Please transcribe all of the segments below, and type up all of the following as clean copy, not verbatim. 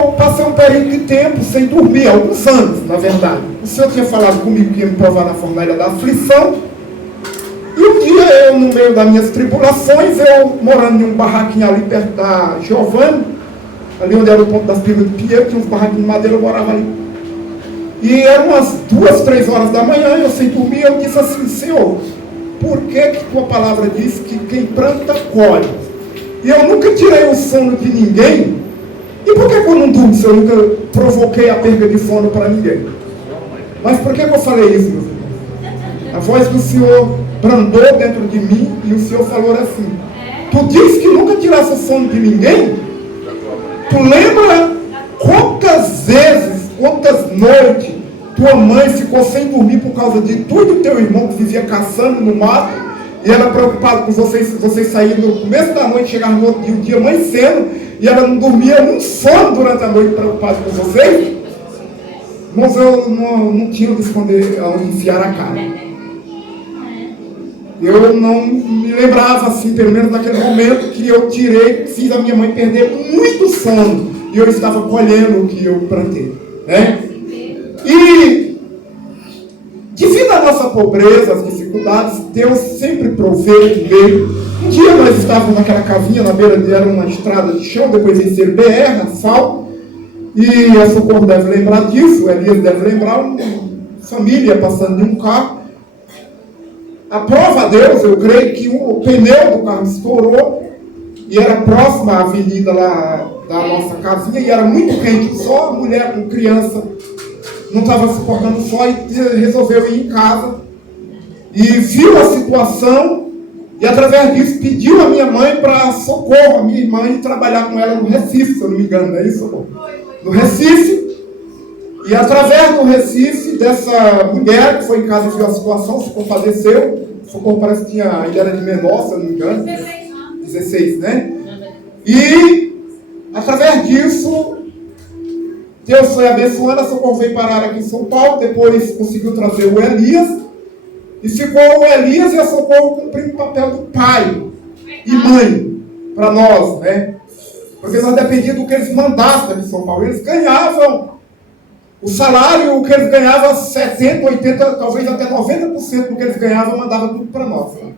eu passei um período de tempo sem dormir, alguns anos, na verdade. O Senhor tinha falado comigo que ia me provar na fornalha da aflição. E um dia eu, no meio das minhas tribulações, eu morando em um barraquinho ali perto da Giovanni, ali onde era o ponto das Pilas de Pinheiro, tinha uns barraquinhos de madeira, eu morava ali. E eram umas 2, 3 horas da manhã, eu sem dormir, eu disse assim: Senhor, por que tua palavra diz que quem planta, colhe? E eu nunca tirei o sono de ninguém. E por que eu não durmo se eu nunca provoquei a perda de sono para ninguém? Mas por que eu falei isso, meus irmãos? A voz do Senhor brandou dentro de mim e o Senhor falou assim: tu disse que nunca tirasse o sono de ninguém? Tu lembra quantas vezes, quantas noites tua mãe ficou sem dormir por causa de tu e do teu irmão que vivia caçando no mato? E ela preocupada com vocês saírem no começo da noite, chegaram no outro dia amanhecendo, e ela não dormia um sono durante a noite preocupada com vocês? Irmãos, eu não tinha onde esconder, onde enfiar a cara. Eu não me lembrava assim, pelo menos naquele momento, que eu fiz a minha mãe perder muito sono, e eu estava colhendo o que eu plantei, né? E devido à nossa pobreza, às dificuldades, Deus sempre provê de meio. Um dia nós estávamos naquela cavinha, na beira era uma estrada de chão, depois ia ser BR, asfalto, e a Socorro deve lembrar disso, o Elias deve lembrar, uma família passando de um carro. Aprova a Deus, eu creio que o pneu do carro estourou, e era próxima à avenida lá da nossa casinha, e era muito quente, só a mulher com criança não estava suportando só e resolveu ir em casa. E viu a situação e através disso pediu a minha mãe para Socorro, a minha irmã, ir trabalhar com ela no Recife, se eu não me engano, não é isso, Socorro? No Recife. E através do Recife, dessa mulher que foi em casa e viu a situação, se compadeceu. Socorro parece que ainda era de menor, se eu não me engano. 16, né? E através disso, Deus foi abençoando, a Socorro veio parar aqui em São Paulo, depois conseguiu trazer o Elias, e ficou o Elias e a Socorro cumprindo o papel do pai e mãe para nós, né? Porque nós dependíamos do que eles mandassem aqui em São Paulo. Eles ganhavam o salário, o que eles ganhavam, 70%, 80%, talvez até 90% do que eles ganhavam, mandava tudo para nós. Né?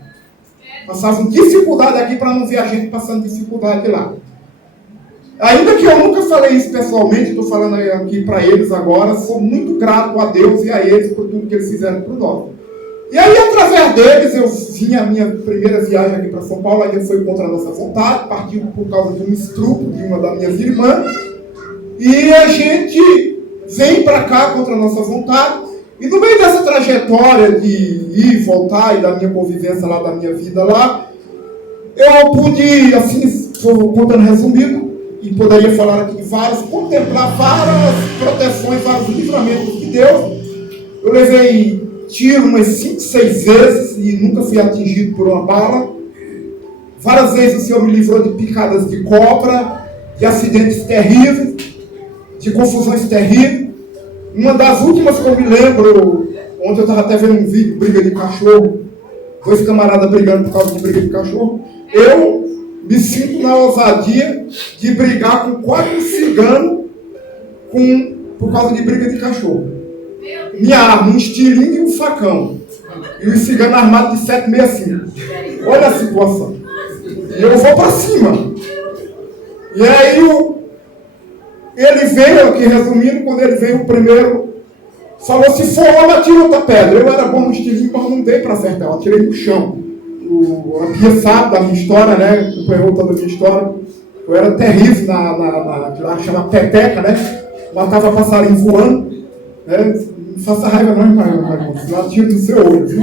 Passavam dificuldade aqui para não ver a gente passando dificuldade lá. Ainda que eu nunca falei isso pessoalmente, estou falando aqui para eles agora, sou muito grato a Deus e a eles por tudo que eles fizeram por nós. E aí, através deles, eu vim a minha primeira viagem aqui para São Paulo, ainda foi contra a nossa vontade, partiu por causa de um estrupo de uma das minhas irmãs, e a gente vem para cá contra a nossa vontade, e no meio dessa trajetória de ir e voltar, e da minha convivência lá, da minha vida lá, eu pude, assim, estou contando resumido, e poderia falar aqui de várias, contemplar várias proteções, vários livramentos de Deus. Eu levei tiro umas 5, 6 vezes e nunca fui atingido por uma bala. Várias vezes o Senhor me livrou de picadas de cobra, de acidentes terríveis, de confusões terríveis. Uma das últimas que eu me lembro, ontem eu estava até vendo um vídeo, briga de cachorro, 2 camaradas brigando por causa de briga de cachorro. Eu me sinto na ousadia de brigar com 4 ciganos por causa de briga de cachorro. Minha arma, um estilingue e um facão. E os ciganos armados de 7,65. Olha a situação. E eu vou para cima. E aí ele veio aqui, resumindo, quando ele veio o primeiro, falou: se for homem, atira outra pedra. Eu era bom no estilingue, mas não dei para acertar. Eu atirei no chão. A Pia sabe da minha história, né? Acompanhou toda a minha história. Eu era terrível lá chama peteca, né? Matava passarinho voando. Né? Não faça raiva não, irmão. Senão atiro no seu olho, viu?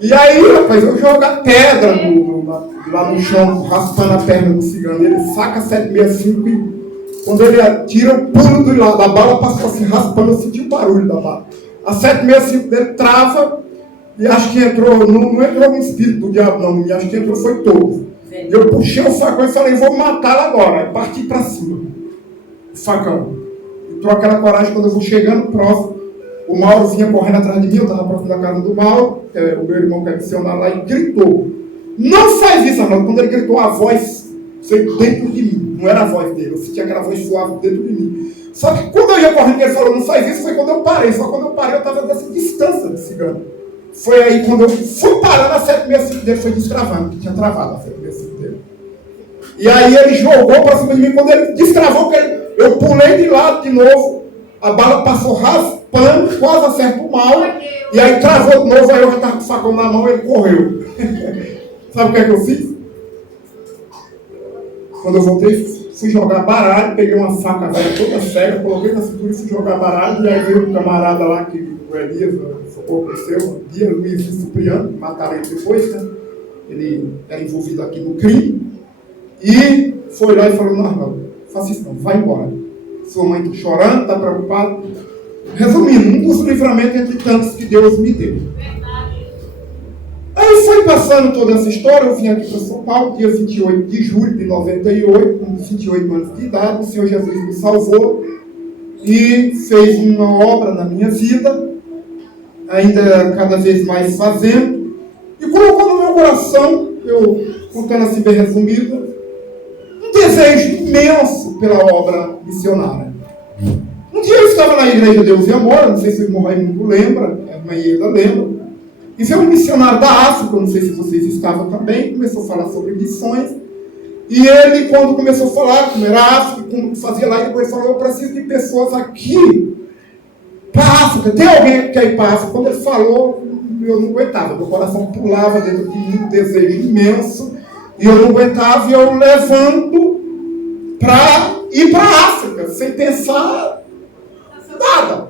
E aí, rapaz, eu jogo a pedra lá no chão, raspando a perna do cigano. Ele saca 7,65 e quando ele atira, eu pulo da bala, passou assim, raspando, eu senti o barulho da bala. A 7,65 dele trava. E acho que entrou, não entrou no espírito do diabo, não. E acho que entrou, foi todo. E eu puxei o facão e falei: vou matá-lo agora. Aí parti para cima. O facão. Entrou aquela coragem quando eu vou chegando próximo. O Mauro vinha correndo atrás de mim, eu estava próximo da casa do Mauro. O meu irmão que é missionário lá, e gritou: não faz isso, Arnaldo. Quando ele gritou, a voz veio dentro de mim. não era a voz dele, eu sentia aquela voz suave dentro de mim. Só que quando eu ia correndo, ele falou, não faz isso, foi quando eu parei. Só que quando eu parei, eu estava dessa distância de cigano. Foi aí quando eu fui parar na 765 dele, foi destravando, que tinha travado a 765 dele. E aí ele jogou para cima de mim, quando ele destravou, eu pulei de lado de novo, a bala passou raspando, quase acerta o mal, e aí travou de novo, aí eu já estava com o facão na mão e ele correu. Sabe o que é que eu fiz? Quando eu voltei, fui jogar baralho, peguei uma faca velha toda cega, coloquei na cintura e fui jogar baralho, e aí veio um camarada lá, que o Elias, socorro conheceu, Dia Luiz e Cipriano, que mataram ele depois, né? Ele era envolvido aqui no crime, e foi lá e falou, não, faça isso não, vai embora. Sua mãe está chorando, está preocupada. Resumindo, um dos livramentos entre tantos que Deus me deu. Aí foi passando toda essa história, eu vim aqui para São Paulo, dia 28 de julho de 98, com 28 anos de idade, o Senhor Jesus me salvou e fez uma obra na minha vida, ainda cada vez mais fazendo, e colocou no meu coração, eu contando assim bem resumido, um desejo imenso pela obra missionária. Um dia eu estava na igreja Deus e Amor, não sei se o irmão Raimundo lembra, a mãe ainda lembra, e veio um missionário da África, não sei se vocês estavam também, começou a falar sobre missões, e ele, quando começou a falar como era África, como fazia lá, e depois falou, eu preciso de pessoas aqui para a África, tem alguém que quer ir para a África? Quando ele falou, eu não aguentava, meu coração pulava dentro de mim, um desejo imenso, e eu não aguentava, e eu levando para ir para a África, sem pensar nada.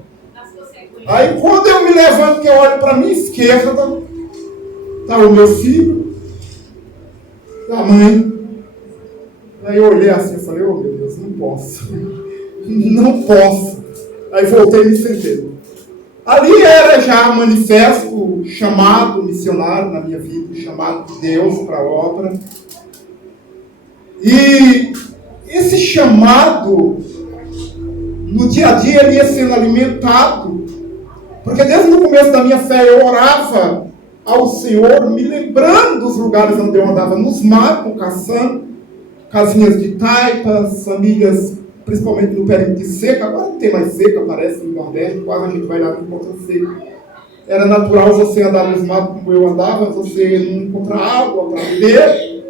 Aí quando eu me levanto, que eu olho para a minha esquerda, está o meu filho, a mãe. Aí eu olhei assim e falei, oh meu Deus, não posso. Não posso. Aí voltei e me sentei. Ali era já manifesto, chamado missionário na minha vida, chamado de Deus para a obra. E esse chamado, no dia a dia, ele ia sendo alimentado. Porque desde o começo da minha fé eu orava ao Senhor, me lembrando dos lugares onde eu andava nos matos, caçando, casinhas de taipas, famílias, principalmente no período de seca. Agora não tem mais seca, parece, no Nordeste, quase a gente vai lá e não encontra seca. Era natural você andar nos matos como eu andava, você não encontrar água para beber,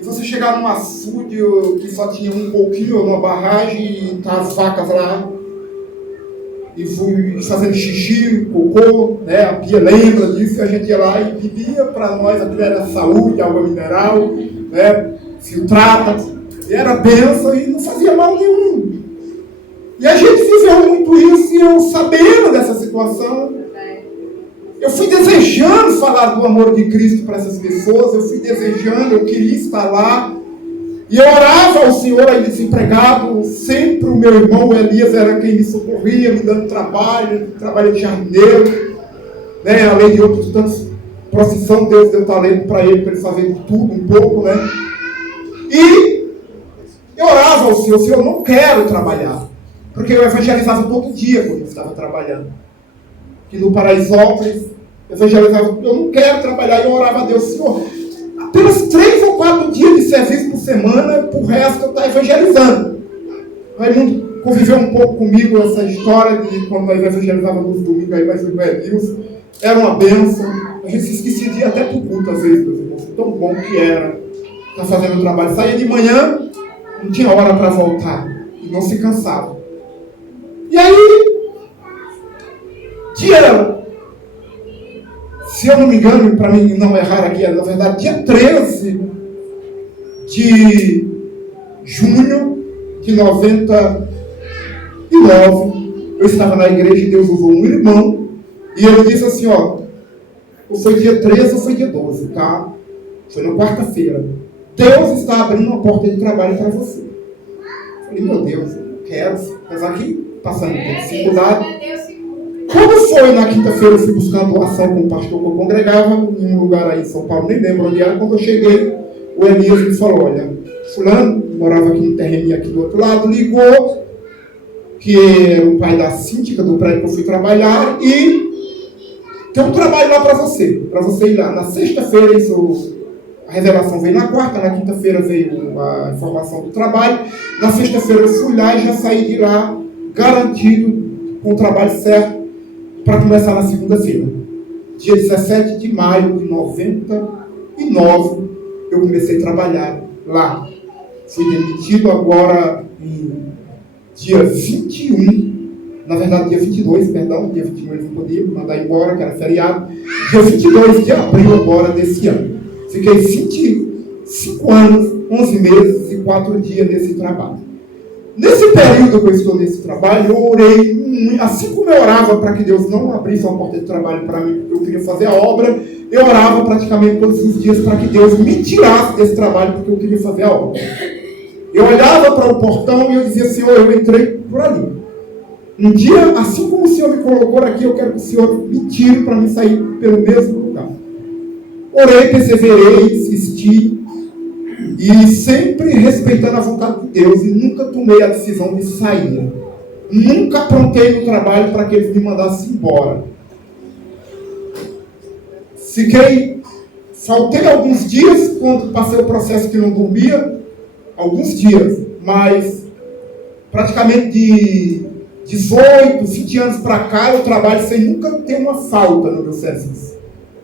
e você chegar num açude que só tinha um pouquinho, numa barragem, e tá as vacas lá, e fui fazendo xixi, cocô, né? A Pia lembra disso, e a gente ia lá e bebia, para nós aquilo era saúde, água mineral, né? Filtrada, e era bênção e não fazia mal nenhum. E a gente viveu muito isso, e eu sabendo dessa situação, eu fui desejando falar do amor de Cristo para essas pessoas, eu fui desejando, eu queria estar lá. E eu orava ao Senhor aí desempregado, sempre o meu irmão Elias era quem me socorria, me dando trabalho de jardineiro, né? Além de outros tantos, procissão, Deus deu talento para ele fazer de tudo um pouco, né? E eu orava ao Senhor, eu não quero trabalhar, porque eu evangelizava todo dia quando eu estava trabalhando. Aqui no Paraisópolis, evangelizava, eu não quero trabalhar, e eu orava a Deus, Senhor, apenas 3 ou 4 dias de serviço por semana, por resto eu estava evangelizando. O Raimundo conviveu um pouco comigo essa história de quando nós evangelizávamos nos domingos, aí mais o Deus, era uma bênção, a gente se esquecia de ir até por culto às vezes, meus irmãos, tão bom que era estar fazendo o trabalho. Saía de manhã, não tinha hora para voltar, e não se cansava. E aí, se eu não me engano, para mim não errar aqui, na verdade, dia 13 de junho de 99, eu estava na igreja e Deus usou um irmão, e ele disse assim, ó, ou foi dia 13 ou foi dia 12, tá? Foi na quarta-feira. Deus está abrindo uma porta de trabalho para você. Eu falei, meu Deus, eu quero, apesar que passando por dificuldade. Quando foi na quinta-feira, eu fui buscar a doação com o pastor que eu congregava, em um lugar aí em São Paulo, nem lembro onde era. Quando eu cheguei, o Elias me falou, olha, fulano, morava aqui no terreno aqui do outro lado, ligou, que era o pai da síndica do prédio que eu fui trabalhar, e tem um trabalho lá para você ir lá. Na sexta-feira, isso A revelação veio na quarta, na quinta-feira veio a informação do trabalho, na sexta-feira eu fui lá e já saí de lá garantido, com o trabalho certo, para começar na segunda-feira. Dia 17 de maio de 99, eu comecei a trabalhar lá. Fui demitido agora em dia 21, na verdade dia 22, perdão, dia 21 eu não podia mandar embora, que era feriado. Dia 22 de abril agora desse ano. Fiquei 25 anos, 11 meses e 4 dias nesse trabalho. Nesse período que eu estou nesse trabalho, eu orei, assim como eu orava para que Deus não abrisse uma porta de trabalho para mim, porque eu queria fazer a obra, eu orava praticamente todos os dias para que Deus me tirasse desse trabalho, porque eu queria fazer a obra. Eu olhava para o portão e eu dizia, Senhor, eu entrei por ali. Um dia, assim como o Senhor me colocou aqui, eu quero que o Senhor me tire para mim sair pelo mesmo lugar. Orei, perseverei, insisti, e sempre respeitando a vontade de Deus, e nunca tomei a decisão de sair. Nunca aprontei no trabalho para que eles me mandassem embora. Faltei alguns dias, quando passei o processo que não dormia, alguns dias, mas praticamente de 18, 20 anos para cá, eu trabalho sem nunca ter uma falta no meu serviço.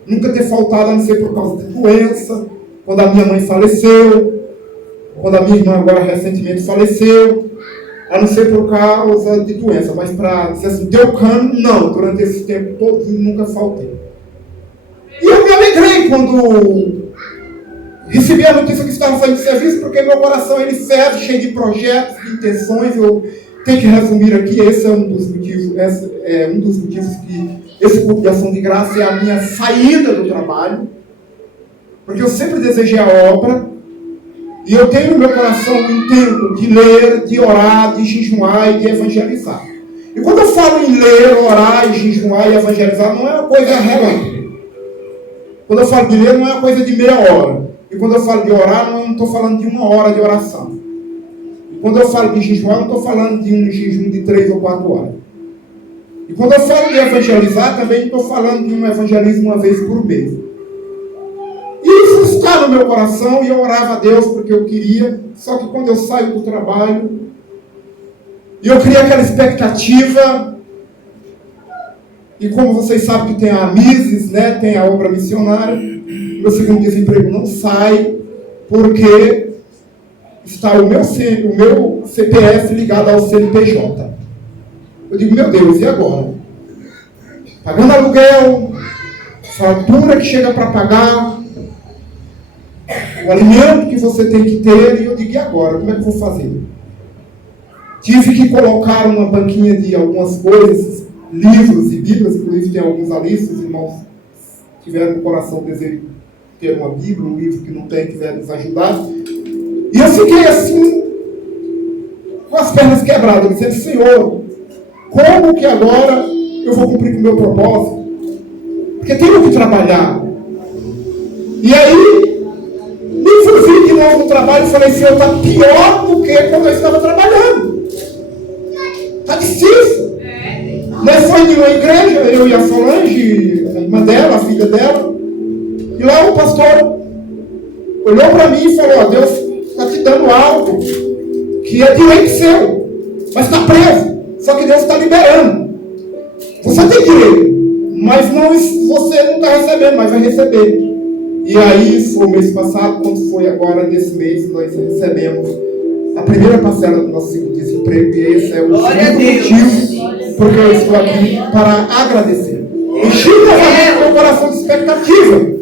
Nunca ter faltado, a não ser por causa de doença, quando a minha mãe faleceu, quando a minha irmã agora recentemente faleceu, a não ser por causa de doença, mas para dizer assim, deu cano, não, durante esse tempo todo nunca faltei. E eu me alegrei quando recebi a notícia que estava saindo de serviço, porque meu coração ele ferve, cheio de projetos, de intenções. Eu tenho que resumir aqui, esse é um dos motivos que esse culto de ação de graça é a minha saída do trabalho, porque eu sempre desejei a obra, e eu tenho no meu coração o intento de ler, de orar, de jejuar e de evangelizar. E quando eu falo em ler, orar, e jejuar e evangelizar, não é uma coisa relâmpago. Quando eu falo de ler, não é uma coisa de meia hora. E quando eu falo de orar, não estou falando de 1 hora de oração. E quando eu falo de jejuar, não estou falando de um jejum de 3 ou 4 horas. E quando eu falo de evangelizar, também estou falando de um evangelismo uma vez por mês. E isso está no meu coração, e eu orava a Deus porque eu queria. Só que quando eu saio do trabalho, e eu criei aquela expectativa, e como vocês sabem que tem a Mises, né, tem a obra missionária, meu segundo desemprego não sai, porque está o meu CPF ligado ao CNPJ. Eu digo, meu Deus, e agora? Pagando aluguel, fatura que chega para pagar, o alimento que você tem que ter, e eu digo, e agora? Como é que eu vou fazer? Tive que colocar uma banquinha de algumas coisas, livros e bíblias, inclusive tem alguns ali, se os irmãos tiverem no coração o desejo de ter uma bíblia, um livro que não tem, quiser nos ajudar. E eu fiquei assim, com as pernas quebradas, dizendo, Senhor, como que agora eu vou cumprir com o meu propósito? Porque tenho que trabalhar. E aí, me envolvi de novo no trabalho e falei, Senhor, está pior do que quando eu estava trabalhando. Está difícil. Nós fomos de uma igreja, eu e a Solange, a irmã dela, a filha dela, e lá o pastor olhou para mim e falou, Deus está te dando algo que é direito seu, mas está preso, só que Deus está liberando. Você tem direito, mas você não está recebendo, mas vai receber. E aí, isso foi o mês passado, quando foi agora, nesse mês, nós recebemos a primeira parcela do nosso seguro-desemprego, e esse é o motivo porque eu estou aqui para agradecer. Enchi novamente meu coração de expectativa.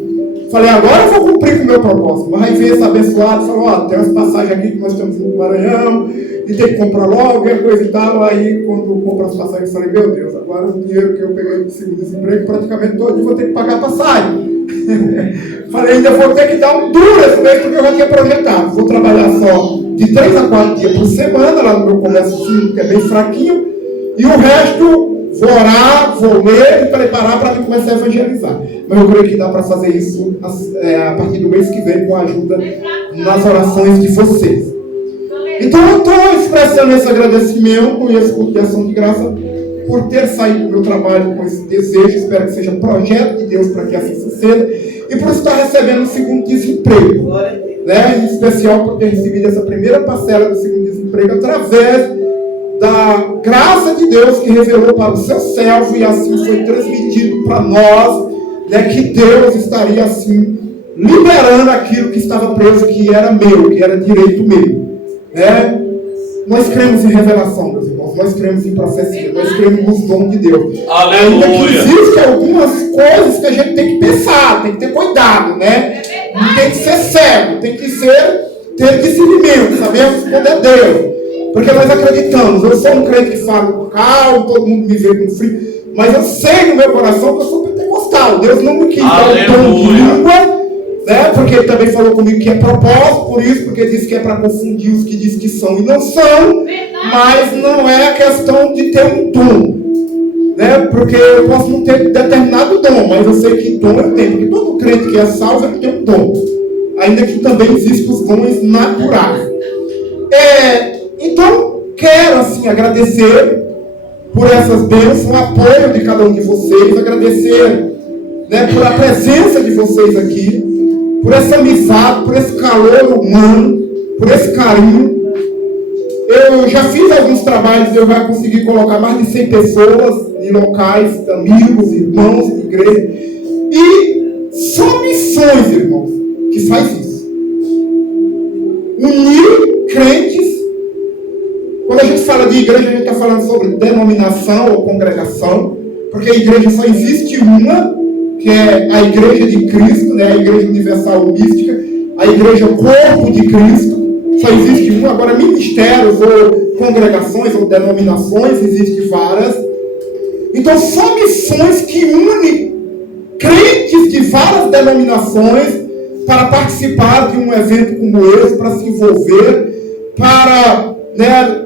Falei, agora eu vou cumprir com o meu propósito. Mas aí veio esse abençoado e falou, tem umas passagens aqui que nós estamos no Maranhão, e tem que comprar logo, e coisa e tal. Aí, quando compro as passagens, eu falei, meu Deus, agora o dinheiro que eu peguei do seguro-desemprego, praticamente todo eu vou ter que pagar a passagem. Falei, ainda vou ter que dar um duro esse mês, porque eu já tinha projetado. Vou trabalhar só de 3 a 4 dias por semana, lá no meu comércio, que é bem fraquinho, e o resto vou orar, vou ler e preparar para começar a evangelizar. Mas eu creio que dá para fazer isso a partir do mês que vem, com a ajuda nas orações de vocês. Então eu estou expressando esse agradecimento e esse culto de ação de graça por ter saído do meu trabalho com esse desejo, espero que seja projeto de Deus para que assim suceda, e por estar recebendo o segundo desemprego, né? Em especial por ter recebido essa primeira parcela do segundo desemprego através da graça de Deus que revelou para o seu servo, e assim foi transmitido para nós, né, que Deus estaria assim liberando aquilo que estava preso, que era meu, que era direito meu, né? Nós cremos em revelação, meus irmãos, nós cremos em profecia, nós cremos nos dons de Deus. Ainda que existem algumas coisas que a gente tem que pensar, tem que ter cuidado, né? Não tem que ser cego, tem que ter discernimento, sabemos quando é Deus. Porque nós acreditamos, eu sou um crente que fala calmo, todo mundo me vê com frio, mas eu sei no meu coração que eu sou pentecostal. Deus não me quis dar um dom de língua, né? Porque ele também falou comigo que é propósito, por isso, porque disse que é para confundir os que diz que são e não são, mas não é a questão de ter um dom, né? Porque eu posso não ter determinado dom, mas eu sei que dom eu tenho, porque todo crente que é salvo ele tem um dom, ainda que também existem os dons naturais. Então, quero assim agradecer por essas bênçãos, o apoio de cada um de vocês, agradecer, né, por a presença de vocês aqui, por essa amizade, por esse calor humano, por esse carinho. Eu já fiz alguns trabalhos, eu já consegui colocar mais de 100 pessoas em locais, amigos, irmãos de igreja. E são missões, irmãos, que faz isso. Unir crentes. Quando a gente fala de igreja, a gente está falando sobre denominação ou congregação, porque a igreja só existe uma, que é a igreja de Cristo, né? A igreja universal mística, a igreja corpo de Cristo, só existe uma. Agora, ministérios ou congregações ou denominações, existem várias. Então, são missões que unem crentes de várias denominações para participar de um evento como esse, para se envolver, para, né,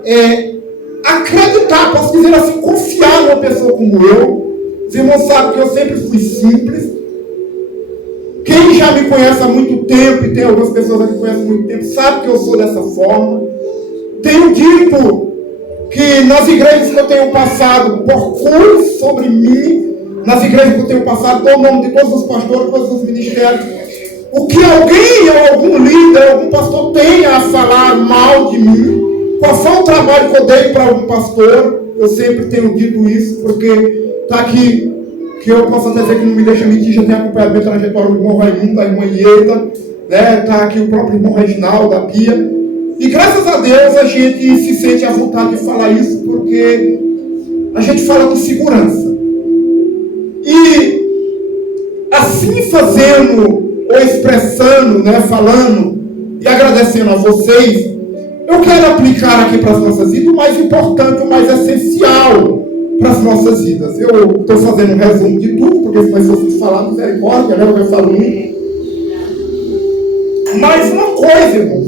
acreditar, posso dizer assim, confiar numa pessoa como eu. Os irmãos sabem que eu sempre fui simples. Quem já me conhece há muito tempo, e tem algumas pessoas que me conhecem há muito tempo, sabe que eu sou dessa forma. Tenho dito que nas igrejas que eu tenho passado, procure sobre mim, nas igrejas que eu tenho passado, dou o nome de todos os pastores, todos os ministérios. O que alguém, ou algum líder, algum pastor tenha a falar mal de mim, qual foi o trabalho que eu dei para algum pastor, eu sempre tenho dito isso, porque está aqui, que eu posso até dizer que não me deixa mentir, já tenho acompanhado minha trajetória do irmão Raimundo, da irmã Ieda, né? Está aqui o próprio irmão Reginaldo, da Pia. E graças a Deus a gente se sente à vontade de falar isso, porque a gente fala com segurança. E assim fazendo, ou expressando, né? Falando e agradecendo a vocês, eu quero aplicar aqui para as nossas vidas o mais importante, o mais essencial para as nossas vidas. Eu estou fazendo um resumo de tudo, porque se nós fôssemos falar misericórdia, né, eu falo muito. Mas uma coisa, irmãos,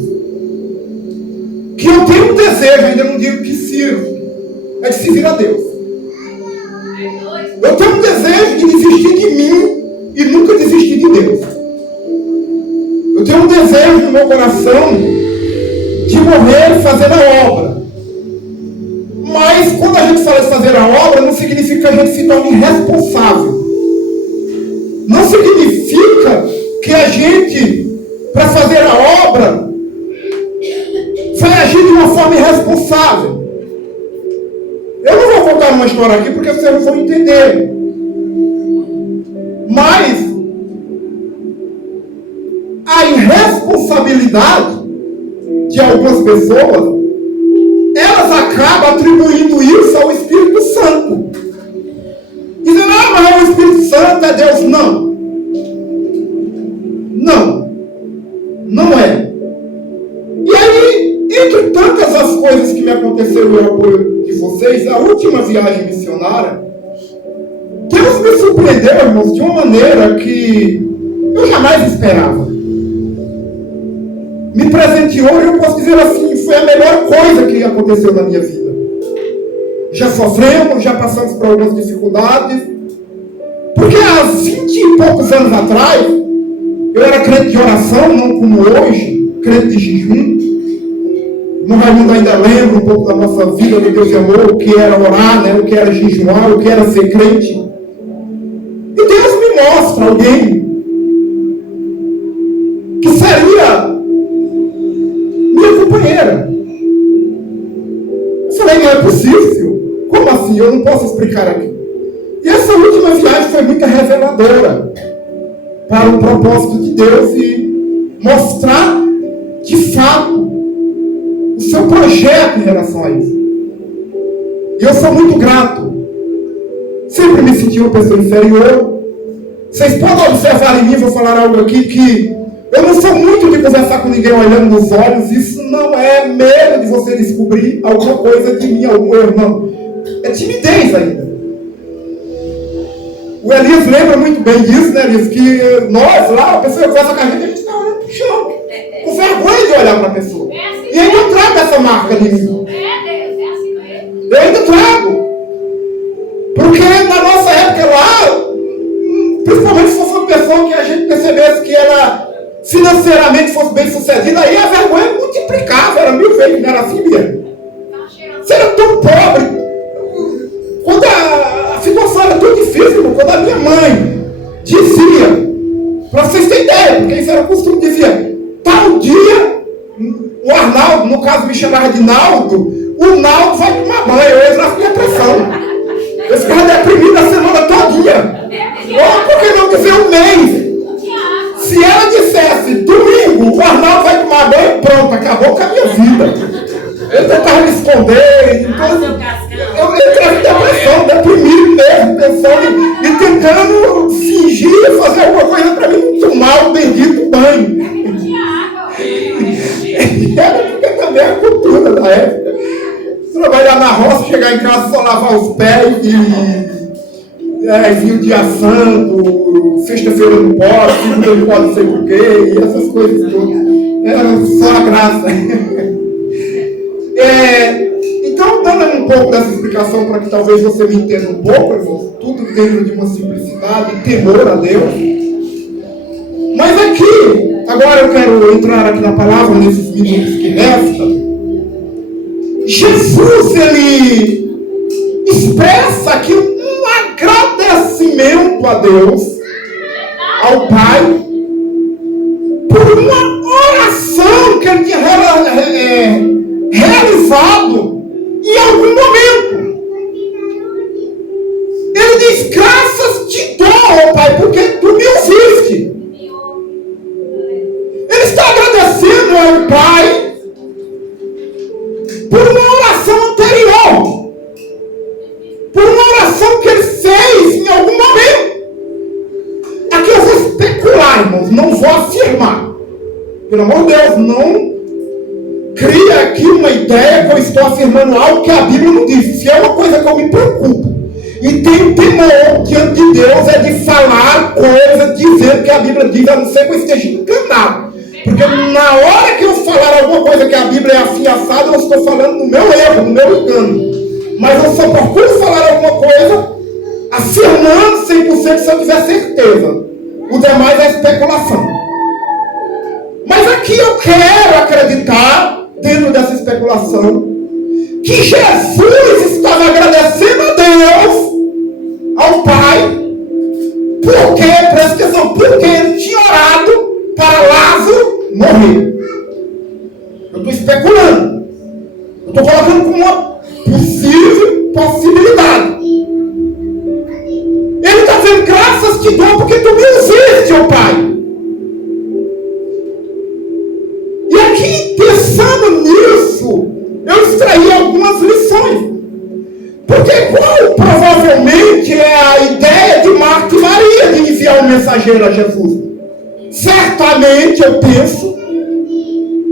que eu tenho um desejo, ainda não digo que sirvo, é de servir a Deus. Eu tenho um desejo de desistir de mim e nunca desistir de Deus. Eu tenho um desejo no meu coração de morrer fazendo a obra. Mas quando a gente fala de fazer a obra, não significa que a gente se torne responsável. Não significa que a gente, para fazer a obra, vai agir de uma forma irresponsável. Eu não vou contar uma história aqui porque vocês não vão entender. Mas a irresponsabilidade de algumas pessoas, elas acabam atribuindo isso ao Espírito Santo. Dizendo, mas é o Espírito Santo, é Deus. Não. Não. Não é. E aí, entre tantas as coisas que me aconteceram e o apoio de vocês, a última viagem missionária, Deus me surpreendeu, irmãos, de uma maneira que eu jamais esperava. Me presenteou, e eu posso dizer assim, foi a melhor coisa que aconteceu na minha vida. Já sofremos, já passamos por algumas dificuldades, porque há 20 e poucos anos atrás, eu era crente de oração, não como hoje, crente de jejum, No Raimundo ainda lembra um pouco da nossa vida, do Deus de amor, o que era orar, né? O que era jejuar, o que era ser crente. E Deus me mostra alguém que seria minha companheira. Eu falei, não é possível. Como assim? Eu não posso explicar aqui. E essa última viagem foi muito reveladora para o propósito de Deus e mostrar de fato o seu projeto em relação a isso. E eu sou muito grato. Sempre me senti uma pessoa inferior. Vocês podem observar em mim, vou falar algo aqui, que eu não sou muito de conversar com ninguém olhando nos olhos. Isso não é medo de você descobrir alguma coisa de mim, algum irmão. É timidez ainda. O Elias lembra muito bem disso, né, Elias? Que nós lá, a pessoa conversa com a gente está olhando pro chão. Com vergonha de olhar para a pessoa. E ainda eu trago essa marca de mim. Eu ainda trago. Porque na nossa época lá, principalmente se fosse uma pessoa que a gente percebesse que ela financeiramente fosse bem sucedida, aí a vergonha multiplicava, era 1000 vezes, não era assim mesmo. Você era tão pobre. Quando a situação era tão difícil, quando a minha mãe dizia, para vocês terem ideia, porque isso era o costume, dizia, tal dia, o Arnaldo, no caso me chamava de Naldo, o Naldo vai tomar banho, eu entrava com depressão. Eu ficava deprimido a semana todinha. Ou por que não dizer um mês? Se ela dissesse, domingo, o Arnaldo vai tomar banho, pronto, acabou com a minha vida. Eu tentava me esconder, então, eu entrava em depressão, deprimido mesmo, pensando e tentando fingir, fazer alguma coisa para mim tomar o bendito banho. E era porque também a cultura da época. Trabalhar na roça, chegar em casa só lavar os pés e vir o dia santo, sexta-feira não pode, segunda não pode ser o quê, e essas coisas todas. Era só a graça. Então, dando um pouco dessa explicação para que talvez você me entenda um pouco, irmão, tudo dentro de uma simplicidade e temor a Deus. Mas aqui, agora eu quero entrar aqui na palavra nesses minutos que restam. Jesus, ele expressa aqui um agradecimento a Deus, ao Pai, por uma oração que ele tinha realizado em algum momento. Ele diz, graças te dou, ó Pai, porque tu me ouviste. Ele está agradecendo ao Pai por uma oração anterior, por uma oração que ele fez em algum momento. Aqui eu vou especular, irmãos, não vou afirmar. Pelo amor de Deus, não cria aqui uma ideia que eu estou afirmando algo que a Bíblia não diz. Se é uma coisa que eu me preocupo e tenho temor diante de Deus, é de falar coisas dizendo que a Bíblia diz, a não ser que eu esteja enganado. Porque na hora que eu falar alguma coisa que a Bíblia é assim assada, eu estou falando no meu erro, no meu engano. Mas eu só procuro falar alguma coisa afirmando 100% se eu tiver certeza. O demais é especulação. Mas aqui eu quero acreditar, dentro dessa especulação, que Jesus estava agradecendo a Deus, ao Pai, porque, presta atenção, porque ele tinha orado para Lázaro morrer. Eu estou especulando. Eu estou colocando como uma possível possibilidade. Ele está dizendo, graças te dou porque tu me ouviste, ó Pai. E aqui, pensando nisso, eu extraí algumas lições. Porque qual provavelmente é a ideia de Marta e Maria de enviar um mensageiro a Jesus? Certamente, eu penso,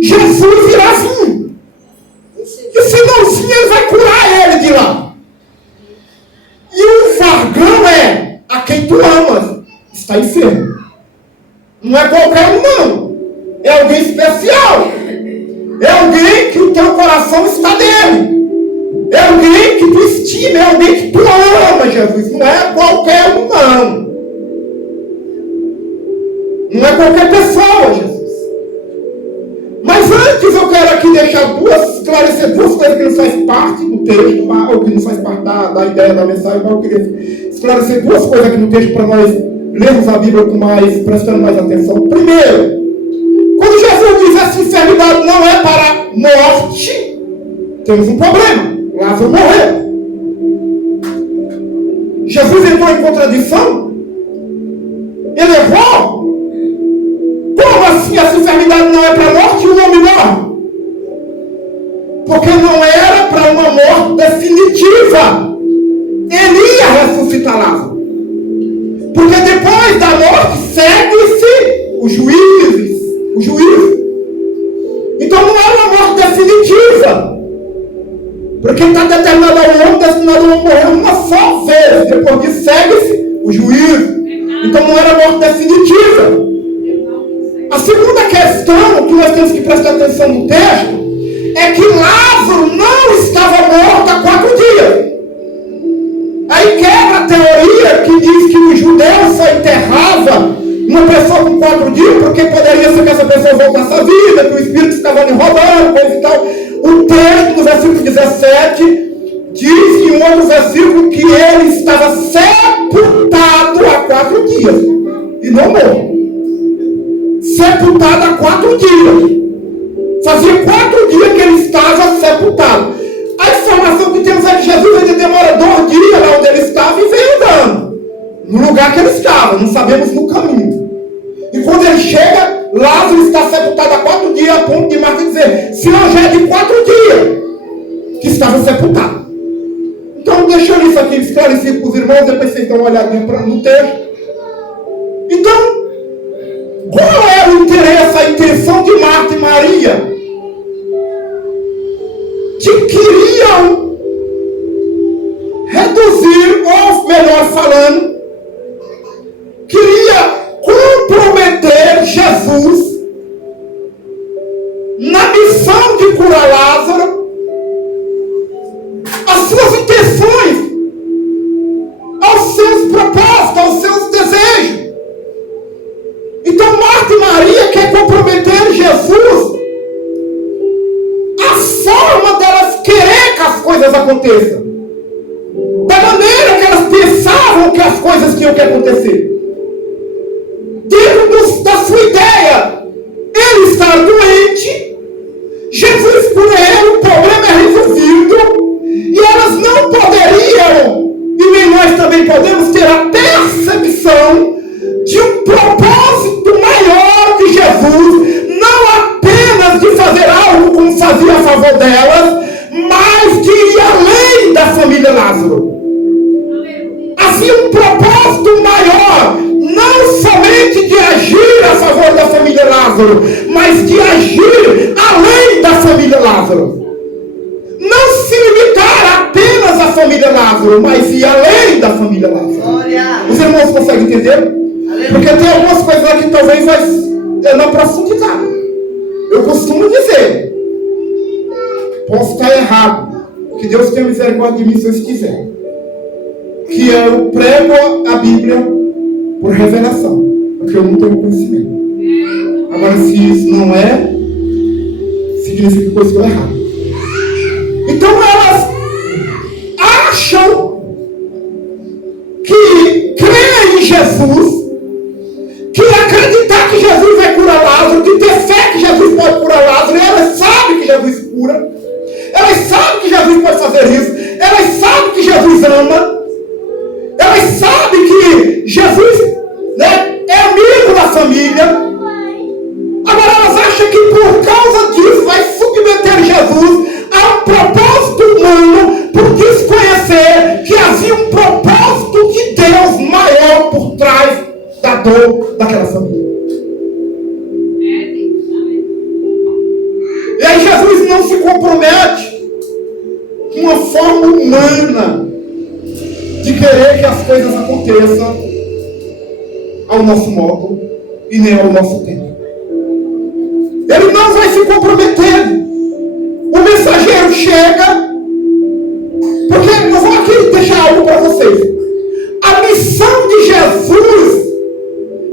Jesus irá vir. E se não vir, ele vai curar ele de lá. E o vargão é a quem tu amas. Está enfermo. Não é qualquer um, não. É alguém especial. É alguém que o teu coração está nele. É alguém que tu estima. É alguém que tu ama, Jesus. Não é qualquer um, não. Não é qualquer pessoa, Jesus. Mas antes eu quero aqui esclarecer duas coisas que não faz parte do texto, ou que não faz parte da ideia da mensagem, mas eu queria esclarecer duas coisas aqui no texto para nós lermos a Bíblia prestando mais atenção. Primeiro, quando Jesus diz essa enfermidade não é para morte, temos um problema. Lázaro morreu. Jesus entrou em contradição? Ele errou? Como assim essa enfermidade não é para morte e o homem morre? Porque não era para uma morte definitiva. Ele ia ressuscitar Lázaro. Porque depois da morte segue-se o juízo. Então não é uma morte definitiva. Porque está determinado ao homem, destinado ao homem morrer uma só vez. Depois disso segue-se o juízo. Então não era morte definitiva. A segunda questão que nós temos que prestar atenção no texto é que Lázaro não estava morto há 4 dias. Aí quebra a teoria que diz que os judeus só enterravam uma pessoa com 4 dias porque poderia ser que essa pessoa voltasse à vida, que o espírito estava ali rodando, coisa e tal. O texto, no versículo 17, diz em um outro versículo que ele estava sepultado há 4 dias e não morto. Sepultado há 4 dias. Fazia 4 dias que ele estava sepultado. A informação que temos é que Jesus ainda demora 2 dias lá onde ele estava e veio andando. No lugar que ele estava, não sabemos no caminho. E quando ele chega, Lázaro está sepultado há 4 dias, a ponto de Marta dizer, se não já é de 4 dias que estava sepultado. Então, deixando isso aqui esclarecido para os irmãos, depois vocês dão uma olhadinha no texto. Então, qual era o interesse, a intenção de Marta e Maria? Que queriam reduzir, ou melhor falando, queria comprometer Jesus na missão de curar Lázaro, as suas intenções, aos seus propósitos, aos seus desejos. Então Marta e Maria quer comprometer Jesus a forma delas querer que as coisas aconteçam, da maneira que elas pensavam que as coisas tinham que acontecer. Dentro da sua ideia, ele está doente, Jesus cura ele, o problema é resolvido, e elas não poderiam, e nem nós também podemos ter a percepção de um propósito maior de Jesus, não apenas de fazer algo como fazia a favor delas, mas de ir além da família Lázaro. Havia um propósito maior, não somente de agir a favor da família Lázaro, mas de agir além da família Lázaro. Não se limitar apenas à família Lázaro, mas ir além da família Lázaro. Glória. Os irmãos conseguem entender? Porque tem algumas coisas aqui que talvez vai na profundidade. Eu costumo dizer, posso estar errado, que Deus tenha misericórdia de mim se eu estiver, que eu prego a Bíblia por revelação, porque eu não tenho conhecimento. Agora, se isso não é, significa que eu estou errado. Então elas acham que crer em Jesus, que acreditar que Jesus vai curar Lázaro, que ter fé que Jesus pode curar Lázaro, e elas sabem que Jesus cura, elas sabem que Jesus pode fazer isso, elas sabem que Jesus ama, elas sabem que Jesus, né, é amigo da família. Agora elas acham que por causa disso vai submeter Jesus a um propósito humano, por desconhecer que havia um propósito de Deus maior por trás da dor daquela família. E aí Jesus não se compromete com uma forma humana de querer que as coisas aconteçam ao nosso modo e nem ao nosso tempo. Ele não vai se comprometer. O mensageiro chega, porque eu vou aqui deixar algo para vocês. A missão de Jesus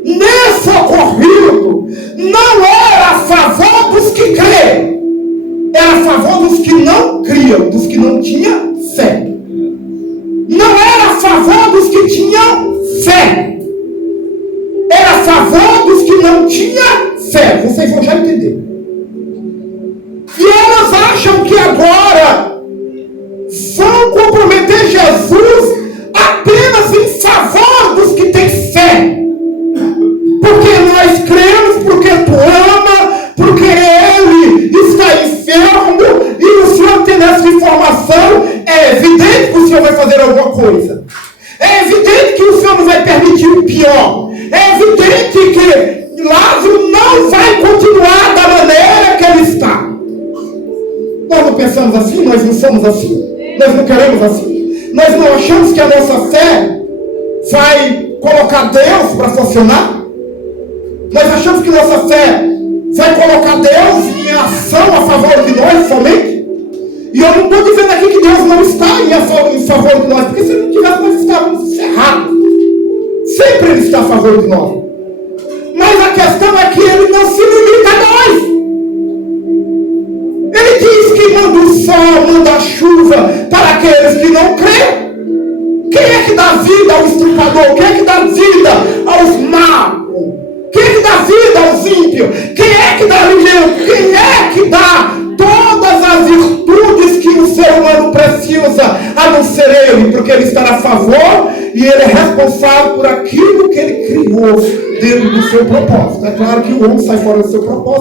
nesse ocorrido não era a favor dos que creem, era a favor dos que não criam, dos que não tinham fé. Não era a favor dos que tinham fé. Era a favor dos que não tinham fé. Vocês vão já entender. E elas acham que agora vão comprometer Jesus apenas em favor dos que têm fé. Porque nós cremos, porque tu ama, porque ele está enfermo e o Senhor tem essa informação. É evidente que o Senhor vai fazer alguma coisa. É evidente que o Senhor não vai permitir o pior. É evidente que Lázaro não vai continuar da maneira que ele está. Nós não pensamos assim, nós não somos assim, nós não queremos assim. Nós não achamos que a nossa fé vai colocar Deus para funcionar. Nós achamos que nossa fé vai colocar Deus em ação a favor de nós somente. E eu não estou dizendo aqui que Deus não está em favor de nós, porque se ele não tivesse, nós estávamos ferrados. Sempre ele está a favor de nós. Mas a questão é que ele não se limita a nós. Ele diz que manda o sol, manda a chuva para aqueles que não creem. Quem é que dá vida ao estuprador? Quem é que dá vida aos maus? Quem é que dá vida aos ímpios? Quem é que dá alimento? Quem é que dá todas as virtudes que o ser humano precisa, a não ser ele? Porque ele está a favor e ele é responsável por aquilo que ele criou dentro do seu propósito. É claro que o homem sai fora do seu propósito.